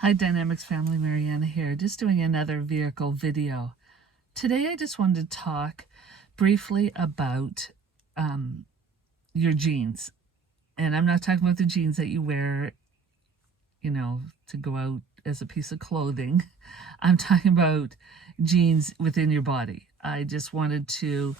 Hi Dynamics family, Mariana here, just doing another vehicle video. Today I just wanted to talk briefly about your jeans. And I'm not talking about the jeans that you wear, to go out as a piece of clothing. I'm talking about jeans within your body. I just wanted to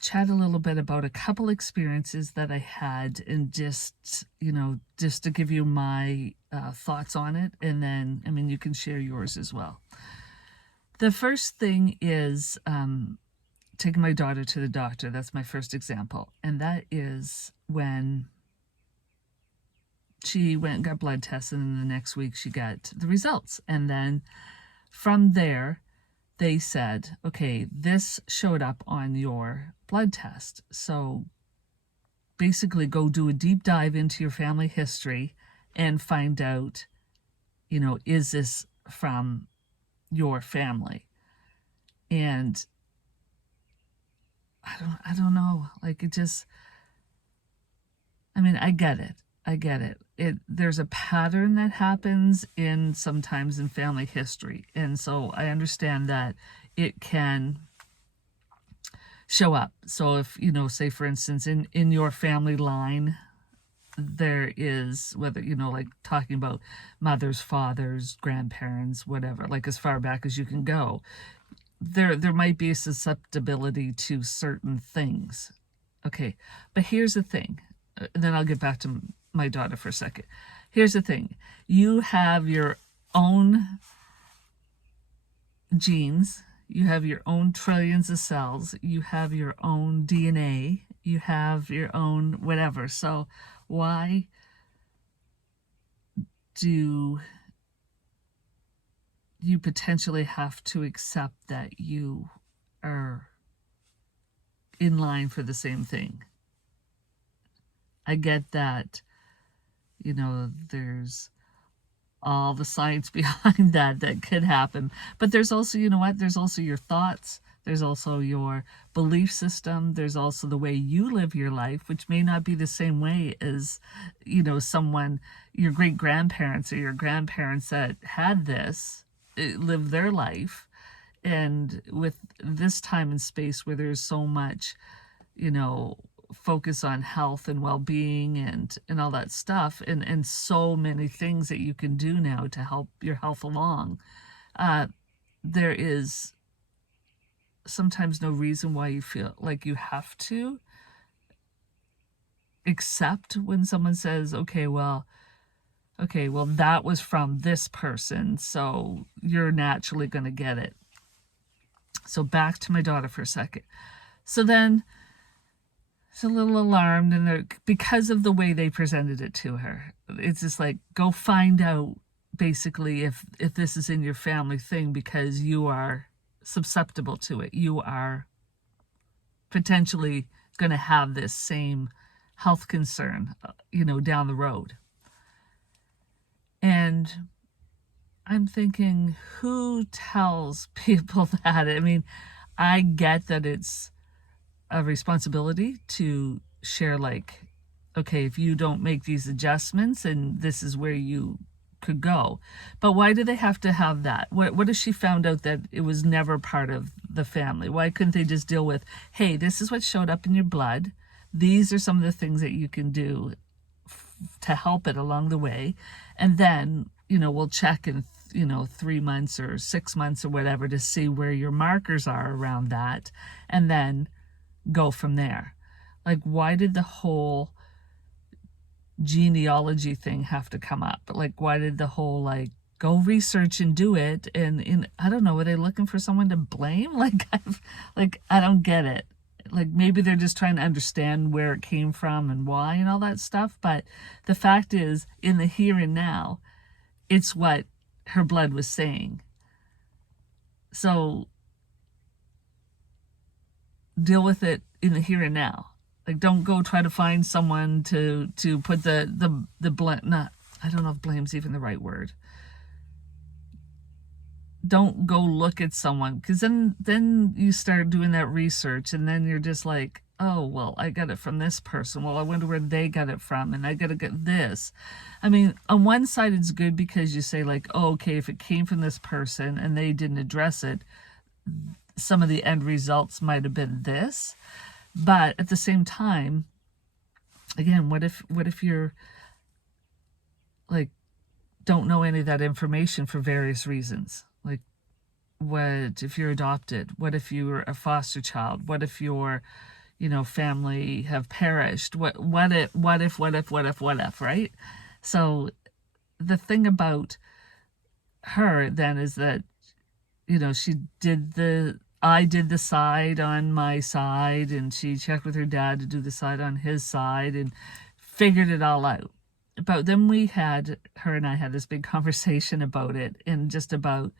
chat a little bit about a couple experiences that I had, and just to give you my thoughts on it, and then you can share yours as well. The first thing is taking my daughter to the doctor. That's my first example, and that is when she went and got blood tests, and then the next week she got the results, and then from there they said, okay, this showed up on your blood test. So basically go do a deep dive into your family history and find out, is this from your family? And I don't know. Like, it just, I get it. I get it. There's a pattern that happens sometimes in family history. And so I understand that it can show up. So if, say for instance, in your family line, there is, whether, like talking about mothers, fathers, grandparents, whatever, like as far back as you can go, there might be a susceptibility to certain things. Okay, but here's the thing. Then I'll get back to my daughter for a second. Here's the thing. You have your own genes. You have your own trillions of cells. You have your own DNA. You have your own whatever. So why do you potentially have to accept that you are in line for the same thing? I get that, there's all the science behind that could happen. But there's also, there's also your thoughts. There's also your belief system. There's also the way you live your life, which may not be the same way as, someone, your great-grandparents or your grandparents that had this, live their life. And with this time and space where there's so much, focus on health and well-being and all that stuff, and so many things that you can do now to help your health along, there is sometimes no reason why you feel like you have to accept when someone says, okay, well, that was from this person, so you're naturally going to get it. So back to my daughter for a second. So then she's a little alarmed, and because of the way they presented it to her, it's just like, go find out basically if this is in your family thing, because you are susceptible to it. You are potentially going to have this same health concern, down the road. And I'm thinking, who tells people that? I get that it's a responsibility to share, like, okay, if you don't make these adjustments, and this is where you could go. But why do they have to have that? What if she found out that it was never part of the family? Why couldn't they just deal with, hey, this is what showed up in your blood. These are some of the things that you can do to help it along the way. And then, we'll check in, 3 months or 6 months or whatever to see where your markers are around that. And then go from there. Like, why did the whole genealogy thing have to come up? Like, why did the whole, like, go research and do it? And I don't know, were they looking for someone to blame? I don't get it. Like, maybe they're just trying to understand where it came from and why and all that stuff. But the fact is, in the here and now, it's what her blood was saying. So deal with it in the here and now. Like, don't go try to find someone to put the blame. Not, I don't know if blame's even the right word. Don't go look at someone, because then you start doing that research, and then you're just like, oh, well, I got it from this person. Well, I wonder where they got it from, and I got to get this. I mean, on one side, it's good because you say, like, oh, okay, if it came from this person and they didn't address it, some of the end results might have been this. But at the same time, again, what if you're like, don't know any of that information for various reasons? Like, what if you're adopted? What if you were a foster child? What if your, family have perished? What if, right? So the thing about her then is that, I did the side on my side, and she checked with her dad to do the side on his side and figured it all out. But then her and I had this big conversation about it, and just about,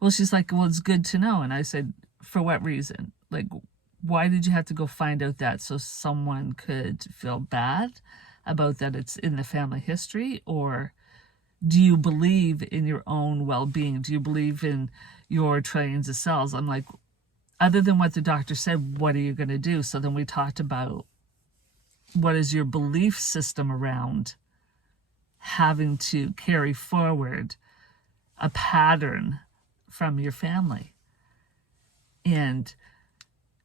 well, she's like, well, it's good to know. And I said, for what reason? Like, why did you have to go find out that so someone could feel bad about that it's in the family history? Or do you believe in your own well-being? Do you believe in your trillions of cells? I'm like, other than what the doctor said, what are you going to do? So then we talked about, what is your belief system around having to carry forward a pattern from your family? And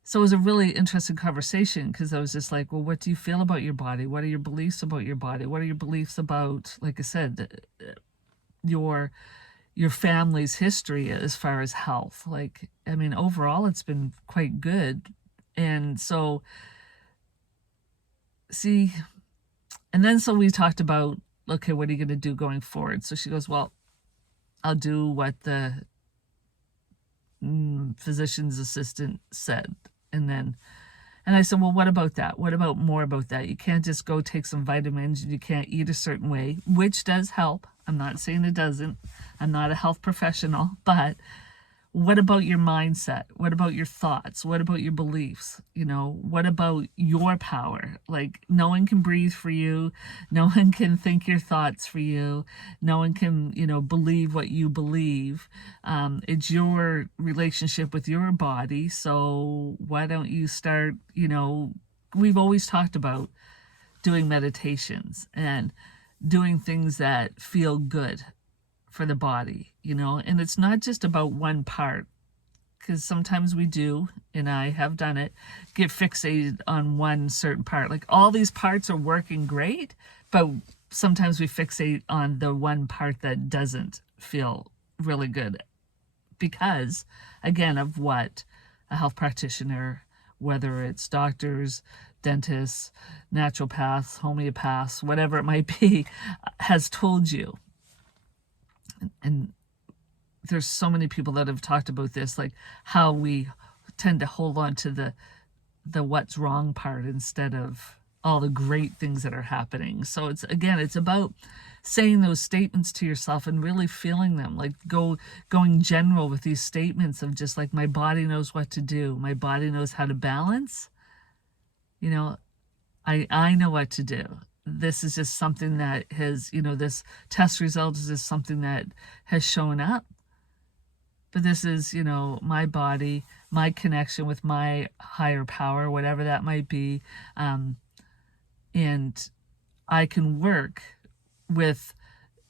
so it was a really interesting conversation, because I was just like, well, what do you feel about your body? What are your beliefs about your body? What are your beliefs about, like I said, your family's history as far as health? Like, I mean, overall, it's been quite good. And so, so we talked about, okay, what are you going to do going forward? So she goes, well, I'll do what the physician's assistant said. And I said, well, what about that? What about more about that? You can't just go take some vitamins, and you can't eat a certain way, which does help. I'm not saying it doesn't. I'm not a health professional, but what about your mindset? What about your thoughts? What about your beliefs? What about your power? Like, no one can breathe for you. No one can think your thoughts for you. No one can, believe what you believe. It's your relationship with your body. So why don't you start, we've always talked about doing meditations and doing things that feel good for the body, and it's not just about one part, because sometimes we do, and I have done it, get fixated on one certain part. Like, all these parts are working great, but sometimes we fixate on the one part that doesn't feel really good because, again, of what a health practitioner, whether it's doctors, dentists, naturopaths, homeopaths, whatever it might be, has told you. And there's so many people that have talked about this, like how we tend to hold on to the what's wrong part instead of all the great things that are happening. So it's about saying those statements to yourself and really feeling them, like going general with these statements of just like, my body knows what to do. My body knows how to balance. I know what to do. This is just something that has, this test result is just something that has shown up. But this is, my body, my connection with my higher power, whatever that might be. And I can work with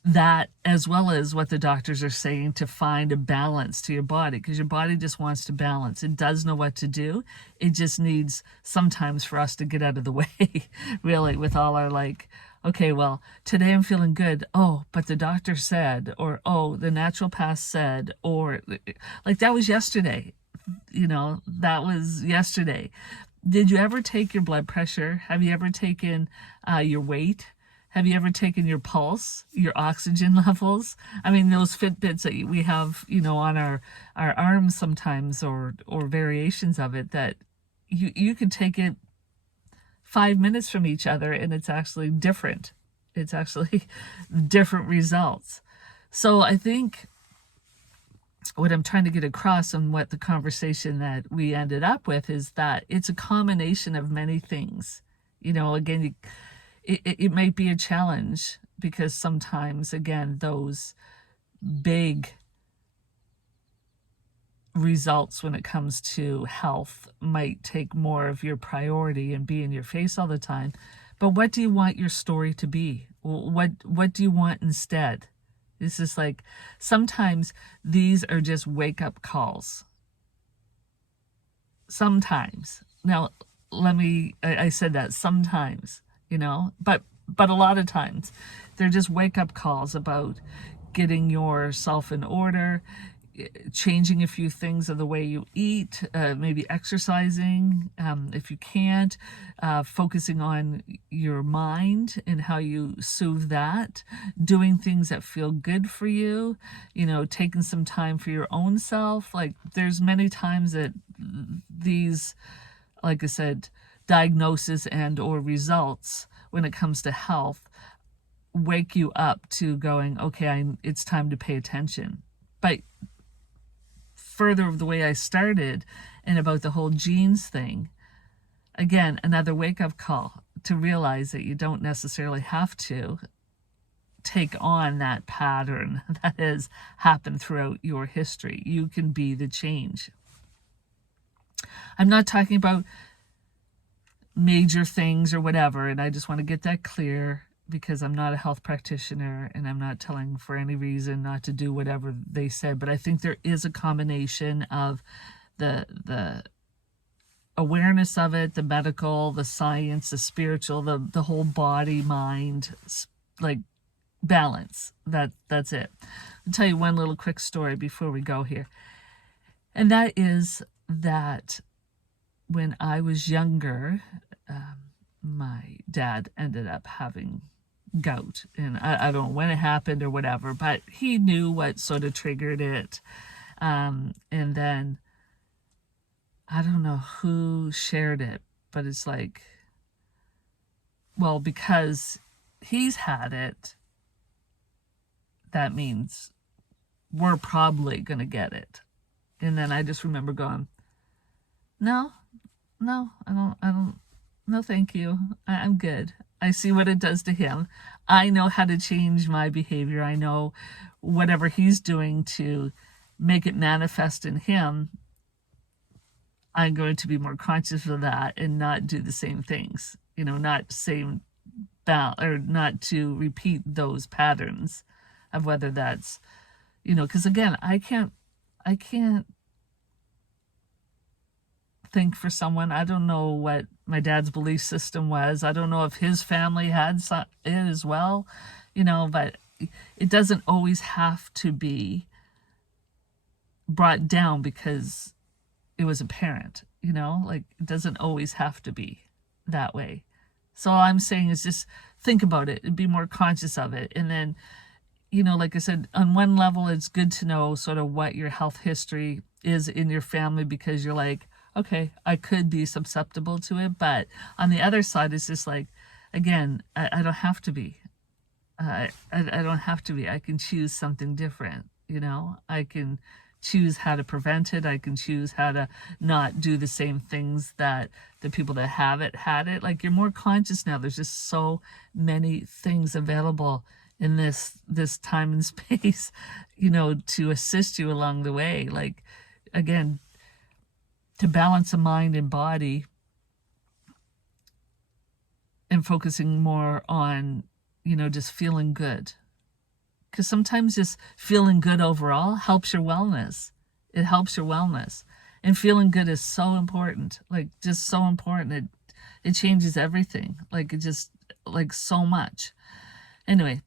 that as well as what the doctors are saying to find a balance to your body, because your body just wants to balance. It does know what to do. It just needs sometimes for us to get out of the way, really, with all our like, okay, well, today I'm feeling good. Oh, but the doctor said, or, oh, the naturopath said, or like that was yesterday. That was yesterday. Did you ever take your blood pressure? Have you ever taken your weight? Have you ever taken your pulse, your oxygen levels? I mean, those Fitbits that we have, on our arms sometimes, or variations of it, that you could take it 5 minutes from each other and it's actually different. It's actually different results. So I think what I'm trying to get across and what the conversation that we ended up with is that it's a combination of many things. Again, it might be a challenge because sometimes, again, those big results when it comes to health might take more of your priority and be in your face all the time. But what do you want your story to be? What do you want instead? It's just like, sometimes these are just wake-up calls. Sometimes. Now, I said that sometimes, but a lot of times they're just wake-up calls about getting yourself in order, changing a few things of the way you eat, maybe exercising if you can't, focusing on your mind and how you soothe that, doing things that feel good for you, taking some time for your own self. Like, there's many times that these, like I said, diagnosis and or results when it comes to health wake you up to going, okay, it's time to pay attention. But further of the way I started and about the whole genes thing, again, another wake-up call to realize that you don't necessarily have to take on that pattern that has happened throughout your history. You can be the change. I'm not talking about major things or whatever, and I just want to get that clear, because I'm not a health practitioner and I'm not telling for any reason not to do whatever they said. But I think there is a combination of the awareness of it, the medical, the science, the spiritual, the whole body, mind, like, balance. That's it. I'll tell you one little quick story before we go here. And that is that when I was younger, my dad ended up having gout, and I don't know when it happened or whatever, but he knew what sort of triggered it. And then I don't know who shared it, but it's like, well, because he's had it, that means we're probably going to get it. And then I just remember going, no, I don't, no, thank you. I'm good. I see what it does to him. I know how to change my behavior. I know whatever he's doing to make it manifest in him, I'm going to be more conscious of that and not do the same things, not not to repeat those patterns of whether that's, because again, I can't think for someone. I don't know what my dad's belief system was. I don't know if his family had it as well, but it doesn't always have to be brought down because it was a parent, like, it doesn't always have to be that way. So all I'm saying is just think about it and be more conscious of it. And then, like I said, on one level, it's good to know sort of what your health history is in your family, because you're like, okay, I could be susceptible to it. But on the other side, it's just like, again, I don't have to be. I don't have to be. I can choose something different, I can choose how to prevent it. I can choose how to not do the same things that the people that have it had it. Like, you're more conscious now. There's just so many things available in this time and space, to assist you along the way. Like, again, to balance a mind and body and focusing more on, just feeling good. Because sometimes just feeling good overall helps your wellness. It helps your wellness. And feeling good is so important, like, just so important. It changes everything. Like, it just, like, so much. Anyway,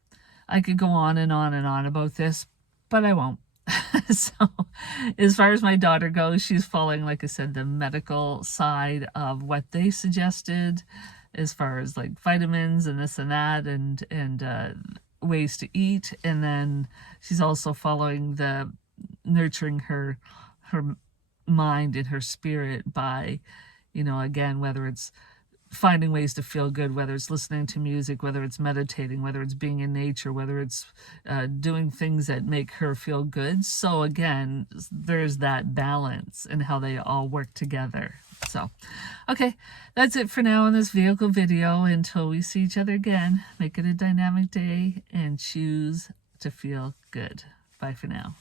I could go on and on and on about this, but I won't. So as far as my daughter goes, she's following, like I said, the medical side of what they suggested as far as like vitamins and this and that, and ways to eat. And then she's also following the nurturing her mind and her spirit by, again, whether it's finding ways to feel good, whether it's listening to music, whether it's meditating, whether it's being in nature, whether it's doing things that make her feel good. So again, there's that balance and how they all work together. So, okay, that's it for now in this vehicle video. Until we see each other again, make it a dynamic day and choose to feel good. Bye for now.